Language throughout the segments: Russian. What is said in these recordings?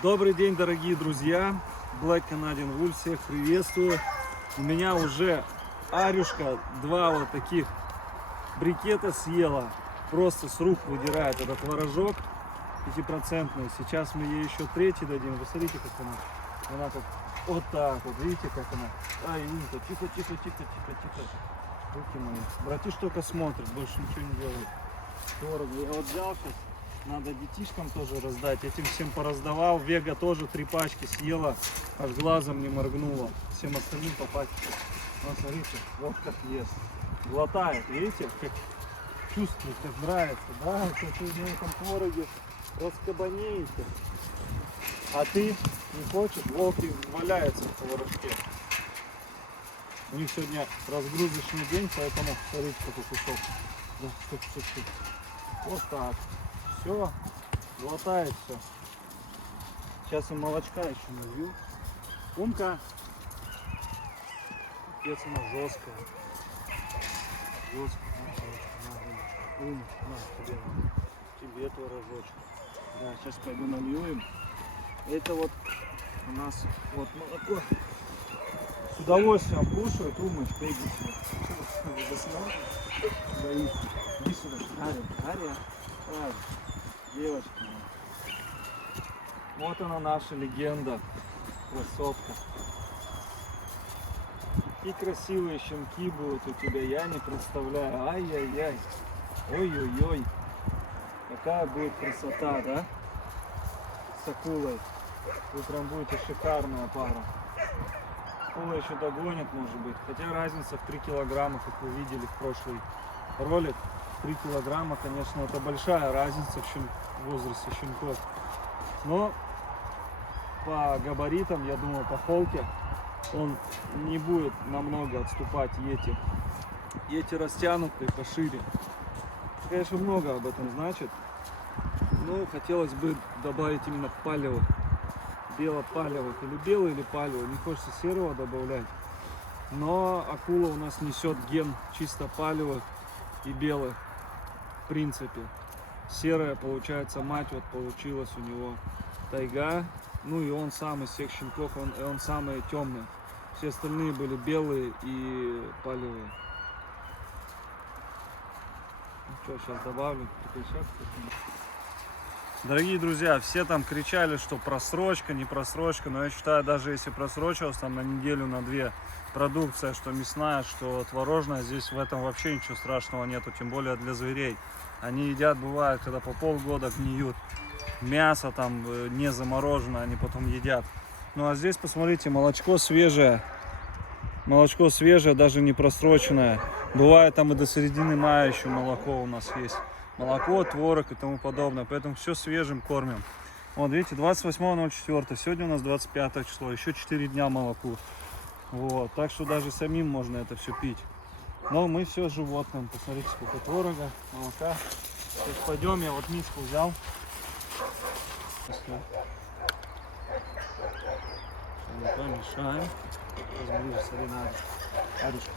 Добрый день, дорогие друзья! Black Canadian Wolf, всех приветствую! У меня уже Арюшка два вот таких брикета съела. Просто с рук выдирает этот творожок 5%. Сейчас мы ей еще третий дадим. Вы смотрите, как она. Она так вот так вот. Видите, как она. Ай, Инка, тихо. Руки мои. Братиш только смотрит, больше ничего не делает. Дорого. Я вот взял сейчас. Надо детишкам тоже раздать. Этим всем пораздавал. Вега тоже 3 пачки съела. Аж глазом не моргнула. Всем остальным по пачке. Вот смотрите, вот как ест. Глотает. Видите, как чувствует, как нравится. Да, как вы на этом твороге раскабанеете. А ты не хочешь? Волки валяются в творожке. У них сегодня разгрузочный день, поэтому смотрите, какой кусок. Да, стоп. Вот так. Все, глотает все. Сейчас им молочка еще налью. Умка. Капец, она жесткая. Тебе творожочек. Да, сейчас пойду налью им. Это вот у нас вот молоко. С удовольствием кушают. Умочка, иди сюда. Боится. Иди сюда. Ария. Правильно. Девочка моя. Вот она, наша легенда. Красотка. Какие красивые щенки будут у тебя, я не представляю. Ай-яй-яй. Ой-ой-ой. Какая будет красота, да? С акулой. Вы прям будете шикарная пара. Акула еще догонит, может быть. Хотя разница в 3 килограмма, как вы видели в прошлый ролик. 3 килограмма, конечно, это большая разница в возрасте щенков. Но по габаритам, я думаю, по холке он не будет намного отступать Йети. Йети растянутые, пошире. Конечно, много об этом значит. Но хотелось бы добавить именно палевых. Белопалевых. Или белый, или палевый. Не хочется серого добавлять. Но акула у нас несет ген чисто палевых и белых. В принципе. Серая, получается, мать вот получилась у него тайга. Ну и он сам из всех щенков, он самый темный. Все остальные были белые и палевые. Ну что, сейчас добавлю. Дорогие друзья, все там кричали, что просрочка, не просрочка. Но я считаю, даже если просрочилась там на неделю, на 2 продукция, что мясная, что творожная, здесь в этом вообще ничего страшного нету. Тем более для зверей. Они едят, бывает, когда по полгода гниют. Мясо там не замороженное, они потом едят. Ну а здесь, посмотрите, молочко свежее. Молочко свежее, даже не просроченное. Бывает там и до середины мая еще молоко у нас есть. Молоко, творог и тому подобное. Поэтому все свежим кормим. Вот видите, 28.04. Сегодня у нас 25 число. Еще 4 дня молоку. Вот. Так что даже самим можно это все пить. Но мы все животным. Посмотрите, сколько творога, молока. Сейчас пойдем, я вот миску взял. Не помешаем. Разближе, смотри, надо. Арюшка.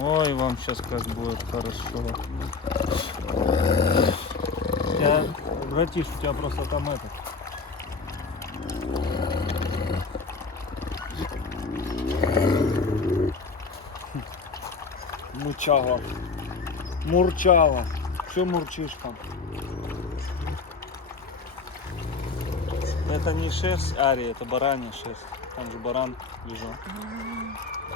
Ой, вам сейчас как будет хорошо. Братиш, у тебя просто там это. Мурчала. Что мурчишь там? Это не шерсть Арии, это баранья шерсть. Там же баран лежал.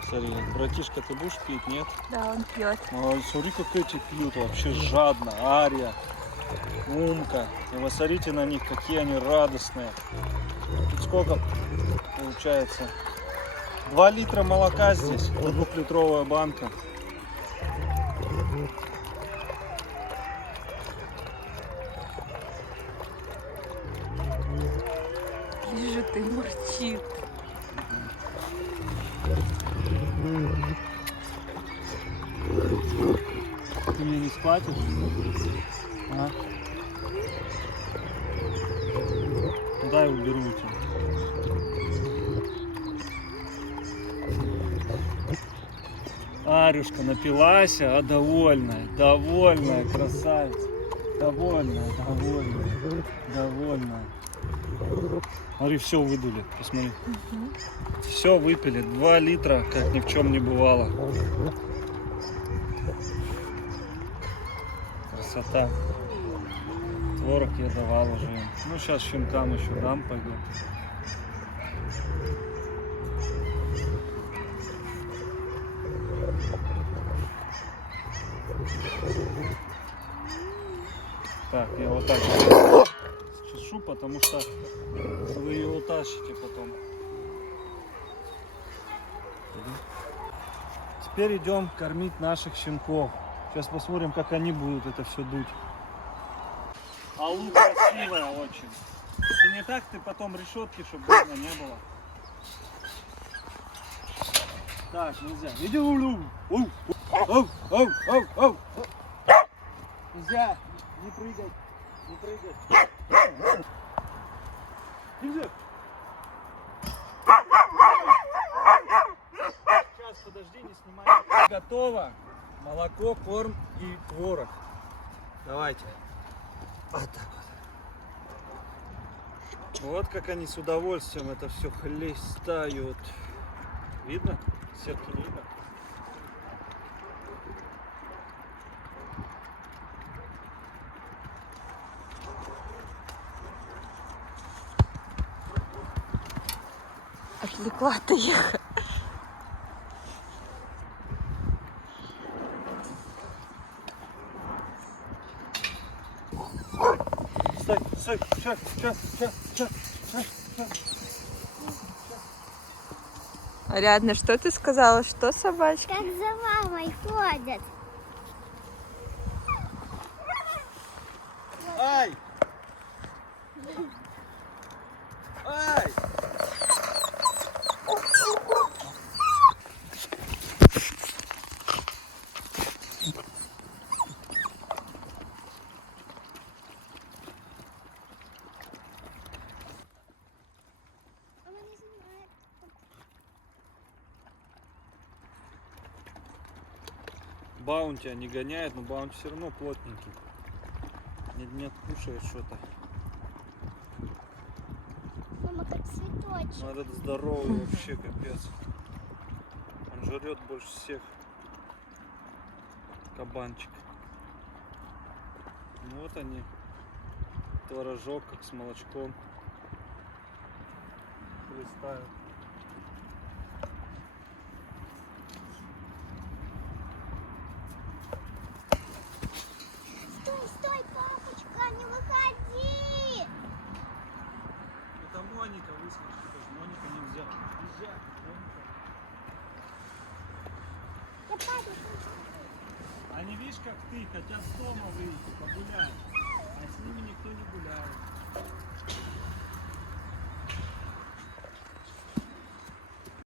Смотри, братишка, ты будешь пить, нет? Да, он пьет. Ой, смотри, как эти пьют, вообще жадно. Ария, Умка. И вы смотрите на них, какие они радостные. Тут сколько получается? 2 литра молока здесь, 2-литровая банка. Вижу, ты мурчит. Ты меня не схватишь? А? Дай уберу у тебя. Арюшка напилась, а довольная, красавица. Довольно, довольно, довольно. Смотри, все выдули, посмотри. Все выпили, 2 литра, как ни в чем не бывало. Красота. Творог я давал уже им. Ну, сейчас щенкам еще дам, пойду. Так, я вот так чешу, потому что вы ее утащите потом. Теперь идем кормить наших щенков. Сейчас посмотрим, как они будут это все дуть. Алу красивая очень. Если не так, ты потом решетки, чтобы больно не было. Так, нельзя. Иди, улю. Нельзя. Не прыгай. Не прыгай. Нельзя. Сейчас, подожди, не снимай. Готово. Молоко, корм и творог. Давайте. Вот так вот. Вот как они с удовольствием это все хлестают. Видно? Сетки не видно? Отвлекла ты их. Стой, стой, сейчас. Ариадна, что ты сказала? Что собачки? Как за мамой ходят. Ай! Ай! Она не знает. Баунти они гоняют, но баунти все равно плотненький. Не откушает что-то. Мама как цветочек. Но этот здоровый вообще капец. Он жрет больше всех. Кабанчик. Ну вот они. Творожок как с молочком. Хлестают. Стой, стой, папочка, не выходи. Это Моника выскочит. Моника нельзя. Нельзя. Моника. Я падаю. Они, видишь, как ты, хотят с дома выйти, погулять. А с ними никто